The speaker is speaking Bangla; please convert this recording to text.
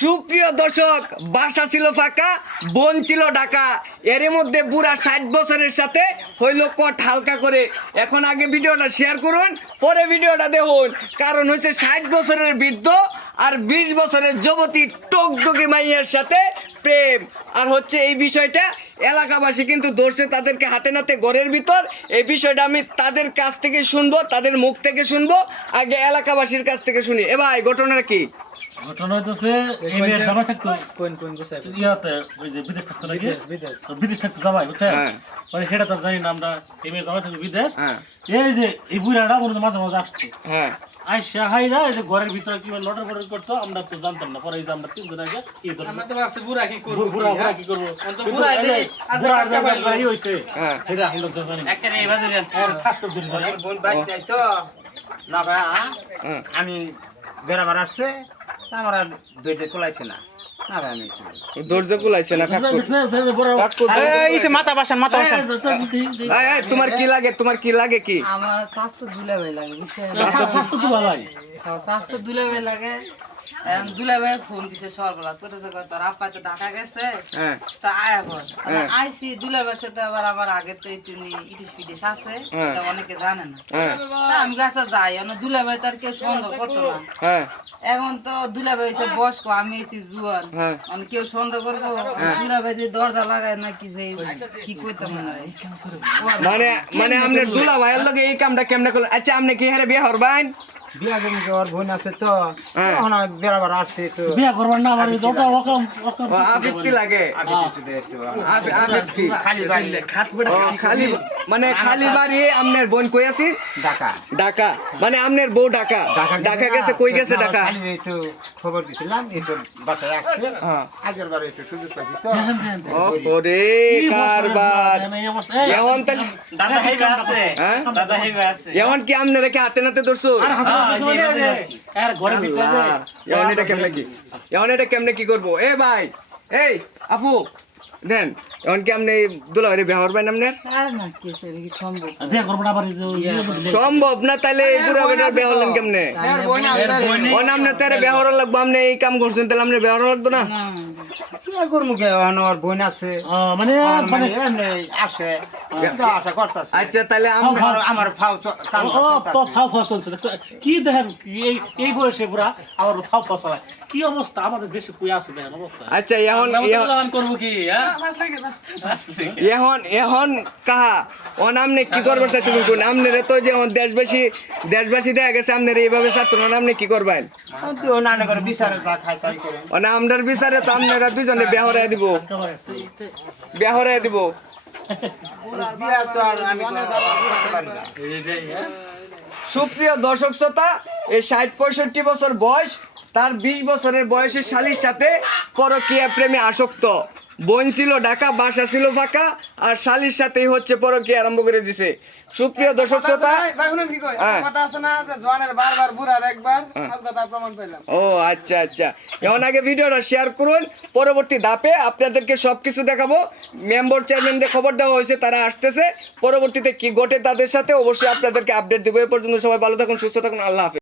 সুপ্রিয় দর্শক, বাসা ছিল ফাঁকা, বোন ছিল ঢাকা। এর মধ্যে বুড়া 60 বছরের সাথে হইল কট হালকা করে। এখন আগে ভিডিওটা শেয়ার করুন, পরে ভিডিওটা দেখুন। কারণ হচ্ছে 60 বছরের বৃদ্ধ আর 20 বছরের যুবতী টকটকে মাইয়ার সাথে প্রেম। আর হচ্ছে এই বিষয়টা এলাকাবাসী কিন্তু ধরছে তাদেরকে হাতে নাতে ঘরের ভিতর। এই বিষয়টা আমি তাদের কাছ থেকে শুনবো, তাদের মুখ থেকে শুনবো। আগে এলাকাবাসীর কাছ থেকে শুনি। এ ভাই, ঘটনাটা কি? ঘটনা হইতেছে এই মেয়ের জামাই থাকতো ইয়াতে, ওই যে বিদেশ থাকতো নাকি, বিদেশ থাকতো জামাই, বুঝছেন? মানে সেটা তো জানি না আমরা। এই মেয়ের জামাই থাকতো বিদেশ। এই যে এই বুড়াটা মনে মাঝে মাঝে আসতো, আইসা হাইরা এই যে ঘরের ভিতরে কি লটার ফটার করতো, আমরা তো জানতাম না। পরে এই যে আমরা তিনজন আগে কি করবো, বুড়া কি করবো, বুড়া কি করবো, বুড়া হয়েছে সেটা আমরা জানি না। আমি বেড়াবার আসছে, আমার আর দুইটা কোলাইছে না। তোমার কি লাগে? তোমার কি লাগে? কি আমার স্বাস্থ্য দুলাভাই লাগে, বুঝছেন? স্বাস্থ্য তো ভালোই, স্বাস্থ্য দুলাভাই লাগে। দুলাভাই ফোন দিছে সকালবেলা, কইতেছে তোর আপা তো ঢাকা গেছে, তা আয়া বল। আইসি দুলাভাইয়ের সাথে আবার আমার আগে তো একটু ইটিস পিটিস আছে, তা অনেকে জানে না। তা আমি কাছে যাই, দুলাভাই তার কেউ সন্দেহ করতো না। এখন তো দুলাভাই হয়েছে বয়স্ক, আমি হয়েছি জুয়ান, মানে কেউ সন্দেহ করবো? দুলাভাই যে দরজা লাগায় নাকি যে কি করতাম না। মানে মানে আপনার দুলা ভাইয়ের লগে এই কামটা কেমনে করলেন? আচ্ছা, আপনি কি হারে বিয়ে হরবেন? বিয়া জমি ওর বোন আছে তো, বেড়াবার আসছে তো বিয়া করবার না। আমার আপত্তি লাগে? খালি মানে খালি বাড়ি। আপনার বোন কই আছে? ঢাকা। ঢাকা মানে আপনার বউ ঢাকা? ঢাকা গেছে, কই গেছে ঢাকা? একটু খবর দিছিলাম, একটু বাসায় আসছে, আগের বার একটু সুযোগ পাইছি তো। ওরে কারবার! এখন তাহলে দাদা হেবে আছে, দাদা হেবে আছে। এখন কি আপনারা কি হাতে নাতে ধরছো? এখন এটা কেমনে কি করবো? এ ভাই, এই আপু দেন, এখন কি আপনি দুলাভাইয়ের বিয়ে করবেন? আপনার সম্ভব না, তাহলে বুড়া বেটার বিয়ে হলেন কেমনে? আপনার তারে বিয়ে হওয়ার লাগবো, আপনি এই কাম করছেন, তাহলে আপনার বিয়ে হওয়ার লাগতো না? বোন আছে, মানে আসে, আশা করতেছে। আচ্ছা, তাহলে আমার ফাও চলছে, কি দেখেন এই বয়সে পুরা আমার ফাও ফসল কি অবস্থা আমাদের দেশে কুই আছে দেখেন অবস্থা। আচ্ছা, এখন করবো কি? এখন কাহা অন আমনে কি করবার চাইছেন? কোন আমনের তো যে দেশবাসী দেখা গেছে আপনার এইভাবে ছাড়তো না, আপনি কি করবেন? আমরার বিচারে তো আপনারা দুজনে বিয়ে হরাই দিব, বিয়ে হরাই দিব। সুপ্রিয় দর্শক শ্রোতা, এই 60-65 বছর বয়স, তার 20 বছরের বয়সের শালীর সাথে পরকীয়া প্রেমে আসক্ত। বোন ছিল ঢাকা, বাসা ছিল ফাঁকা, আর শালীর সাথেই হচ্ছে পরকীয়া আরম্ভ করে দিছে। সুপ্রিয় দর্শক শ্রোতা, ও আচ্ছা আচ্ছা, এখন আগে ভিডিওটা শেয়ার করুন, পরবর্তী ধাপে আপনাদেরকে সবকিছু দেখাবো। মেম্বার চেয়ারম্যানদের খবর দেওয়া হয়েছে, তারা আসতেছে। পরবর্তীতে কি ঘটে তাদের সাথে অবশ্যই আপনাদেরকে আপডেট দেবো। এ পর্যন্ত সবাই ভালো থাকুন, সুস্থ থাকুন, আল্লাহ হাফেজ।